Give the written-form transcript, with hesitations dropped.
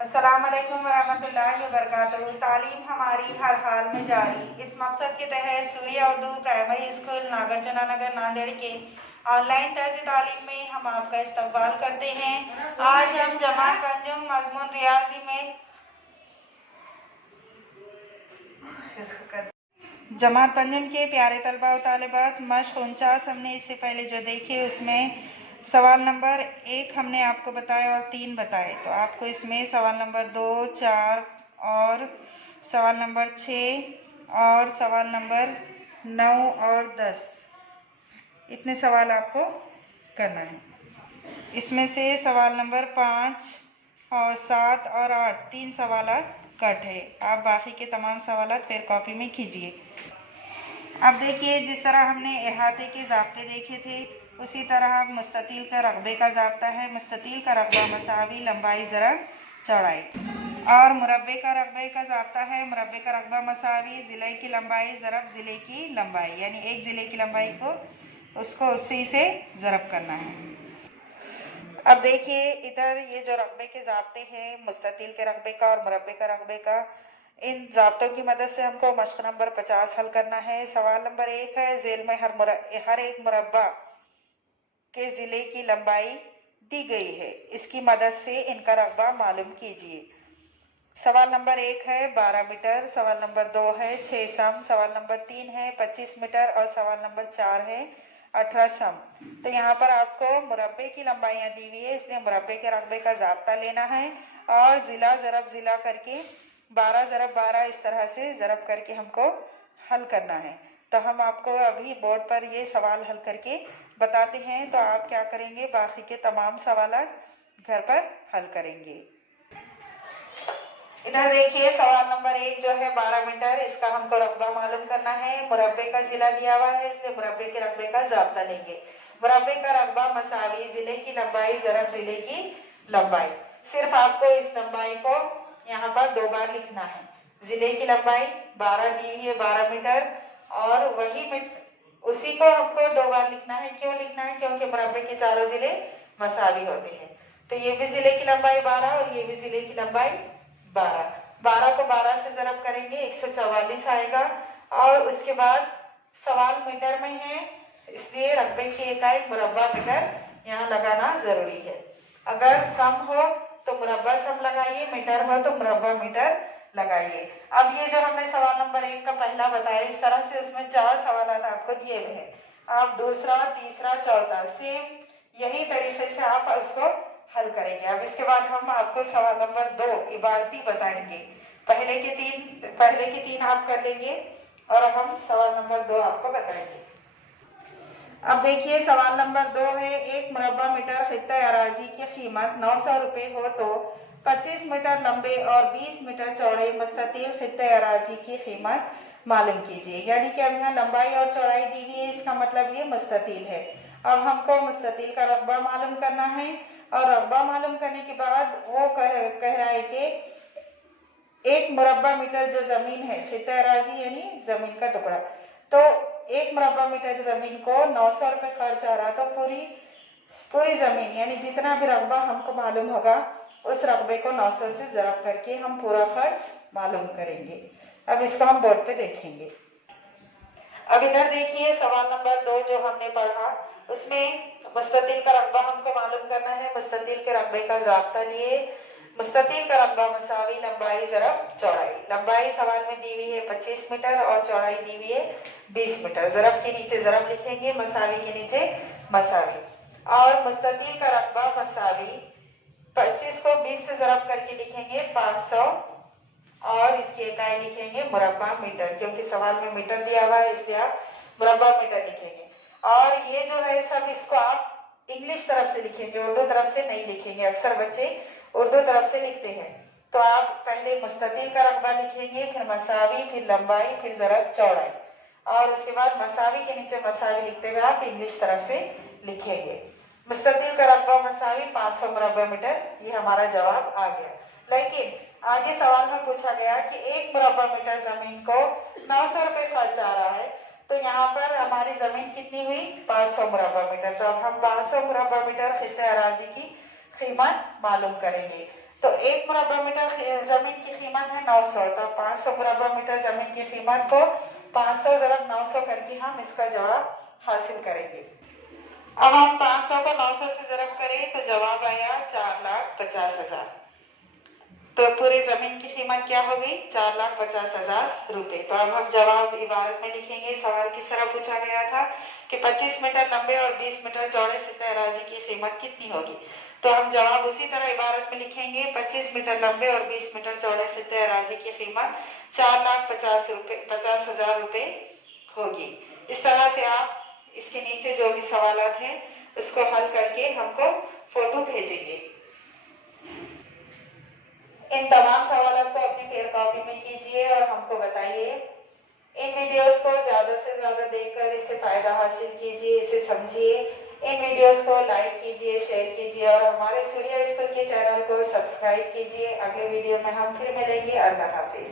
अस्सलाम वालेकुम वरहमतुल्लाहि वबरकातुहू। तालीम हमारी हर हाल में जारी, इस मकसद के तहत सूर्या उर्दू प्राइमरी स्कूल नागरचना नगर नांदेड़ के ऑनलाइन तर्ज तालीम में हम आपका इस्तकबाल करते हैं। आज हम जमात अंजुम मजमून रियाजी में जमात पंजुम के प्यारे तलबा और तालिबात मश्क 49 हमने इससे पहले जो देखे उसमें सवाल नंबर 1 हमने आपको बताया और 3 बताए। तो आपको इसमें सवाल नंबर 2, 4 और सवाल नंबर 6 और सवाल नंबर 9 और 10 इतने सवाल आपको करना है। इसमें से सवाल नंबर 5 और 7 और 8 3 सवाल कट है। आप बाकी के तमाम सवाल फिर कॉपी में कीजिए। अब देखिए, जिस तरह हमने अहाते के ज़ाब्ते देखे थे उसी तरह मुस्ततील का रकबे का ज़ाब्ता है। मुस्ततील का रकबा मसावी लंबाई ज़रब चौड़ाई, और मुरब्बे का रकबे का ज़ाब्ता है मुरब्बे का रकबा मसावी ज़िले की लंबाई ज़रब ज़िले की लंबाई, यानी एक ज़िले की लंबाई को उसको उसी से ज़रब करना है। अब देखिए, इधर ये जो रकबे के ज़ाब्ते हैं मुस्ततील के रकबे का और मुरब्बे का रकबे का, इन ज़ाब्तों की मदद से हमको मश्क नंबर 50 हल करना है। सवाल नंबर 1 है, ज़ेल में हर एक मुरब्बा के ज़िले की लंबाई दी गई है, इसकी मदद से इनका रकबा मालूम कीजिए। सवाल नंबर 1 है 12 मीटर, सवाल नंबर 2 है 6 सम, सवाल नंबर 3 है 25 मीटर और सवाल नंबर 4 है 18 सम। तो यहाँ पर आपको मुरब्बे की लंबाइयाँ दी हुई है, इसलिए मुरब्बे के रकबे का ज़ाब्ता लेना है और ज़िला ज़रब ज़िला करके 12 ज़रब 12 इस तरह से ज़रब करके हमको हल करना है। तो हम आपको अभी बोर्ड पर ये सवाल हल करके बताते हैं। तो आप क्या करेंगे, बाकी के तमाम सवाल घर पर हल करेंगे। इधर देखिए, सवाल नंबर 1 जो है 12 मीटर, इसका हमको रकबा मालूम करना है। मुरब्बे का ज़िला दिया हुआ है, इसलिए मुरब्बे के रकबे का ज़ाब्ता लेंगे। मुरब्बे का रकबा मसावी ज़िले की लंबाई ज़रब ज़िले की लंबाई। सिर्फ आपको इस लंबाई को यहाँ पर 2 बार लिखना है। ज़िले की लंबाई 12 दी हुई है 12 मीटर, और वही उसी को हमको 2 बार लिखना है। क्यों लिखना है? क्योंकि मुरब्बे के चारों ज़िले मसावी होते हैं। तो ये भी ज़िले की लंबाई 12 और ये भी ज़िले की लंबाई 12 को 12 से ज़रब करेंगे 144 आएगा। और उसके बाद सवाल मीटर में है, इसलिए रकबे की इकाई मुरब्बा मीटर यहाँ लगाना जरूरी है। अगर सम हो तो मुरब्बा सम लगाइए, मीटर हो तो मुरब्बा मीटर लगाइए। अब ये जो हमने सवाल नंबर 1 का पहला बताया, इस तरह से उसमें 4 सवाल आपको दिए हुए हैं। आप दूसरा, तीसरा, चौथा सेम यही तरीके से आप उसको हल करेंगे। अब इसके बाद हम आपको सवाल नंबर 2 इबारती बताएंगे। पहले के तीन आप कर लेंगे और हम सवाल नंबर 2 आपको बताएंगे। अब देखिए, सवाल नंबर 2 है, एक मुरब्बा मीटर खित्ता अराजी की कीमत 900 रुपये हो तो 25 मीटर लंबे और 20 मीटर चौड़े मुस्ततील खित्ता अराजी की कीमत मालूम कीजिए। यानी कि अब यहाँ लंबाई और चौड़ाई दी हुई है, इसका मतलब ये मुस्ततील है। अब हमको मुस्ततील का रकबा मालूम करना है, और रकबा मालूम करने के बाद वो कह रहा है कि एक मुरब्बा मीटर जो जमीन है, खित्ता अराजी यानी जमीन का टुकड़ा, तो एक मुरब्बा मीटर जमीन को 900 रुपये खर्च आ रहा। तो पूरी जमीन यानी जितना भी रकबा हमको मालूम होगा उस रकबे को 900 से ज़रब करके हम पूरा खर्च मालूम करेंगे। अब इसको हम बोर्ड पे देखेंगे। अब इधर देखिए, सवाल नंबर 2 जो हमने पढ़ा उसमें मुस्ततील का रकबा हमको मालूम करना है। मुस्ततील के रकबे का ज़ाब्ता लिए। मुस्ततील का रकबा मसावी लंबाई ज़रब चौड़ाई। लंबाई सवाल में दी हुई है 25 मीटर और चौड़ाई दी हुई है 20 मीटर। ज़रब के नीचे ज़रब लिखेंगे, मसावी के नीचे मसावी। और मुस्ततील का रकबा मसावी 25 को 20 से ज़रब करके लिखेंगे 500, और इसकी इकाई लिखेंगे मुरब्बा मीटर, क्योंकि सवाल में मीटर दिया हुआ है इसलिए आप मुरब्बा मीटर लिखेंगे। और ये जो है सब इसको आप इंग्लिश तरफ से लिखेंगे, उर्दू तरफ से नहीं लिखेंगे। अक्सर बच्चे उर्दू तरफ से लिखते हैं। तो आप पहले मुस्ततील का रकबा लिखेंगे, फिर मसावी, फिर लंबाई, फिर ज़रब चौड़ाई, और उसके बाद मसावी के नीचे मसावी लिखते हुए आप इंग्लिश तरफ से लिखेंगे। मुस्ततील का रकबा मसावी 500 मुरब्बा मीटर, ये हमारा जवाब आ गया। लेकिन आगे सवाल में पूछा गया कि एक मुरब्बा मीटर जमीन को 900 रुपये खर्च आ रहा है, तो यहाँ पर हमारी जमीन कितनी हुई? 500 मुरब्बा मीटर। तो अब हम 500 मुरब्बा मीटर खित्ते अराजी की कीमत मालूम करेंगे। तो 1 मुरब्बा मीटर जमीन की कीमत है 900, तो 500 मुरब्बा मीटर जमीन की कीमत को 500 × 900 करके हम इसका जवाब हासिल करेंगे। अब हम 500 को 900 से ज़रब करें तो जवाब आया 4,50,000। तो पूरी जमीन की कीमत क्या हो गई? 4,50,000 रुपए। तो अब हम जवाब इबारत में लिखेंगे। सवाल किस तरह पूछा गया था कि 25 मीटर लंबे और 20 मीटर चौड़े खित्ते अराजी की कीमत कितनी होगी। तो हम जवाब उसी तरह इबारत में लिखेंगे। 25 मीटर लंबे और 20 मीटर चौड़े खित्ते अराजी की कीमत 4,50,000 रुपए होगी। इस तरह से आप इसके नीचे जो भी सवालात हैं उसको हल करके हमको फोटो भेजेंगे। इन तमाम सवालों को अपनी पेयर कॉपी में कीजिए और हमको बताइए। इन वीडियोस को ज्यादा से ज्यादा देखकर इससे फायदा हासिल कीजिए, इसे समझिए। इन वीडियोस को लाइक कीजिए, शेयर कीजिए और हमारे सूर्या स्कूल के चैनल को सब्सक्राइब कीजिए। अगले वीडियो में हम फिर मिलेंगे। अल्लाह हाफिज।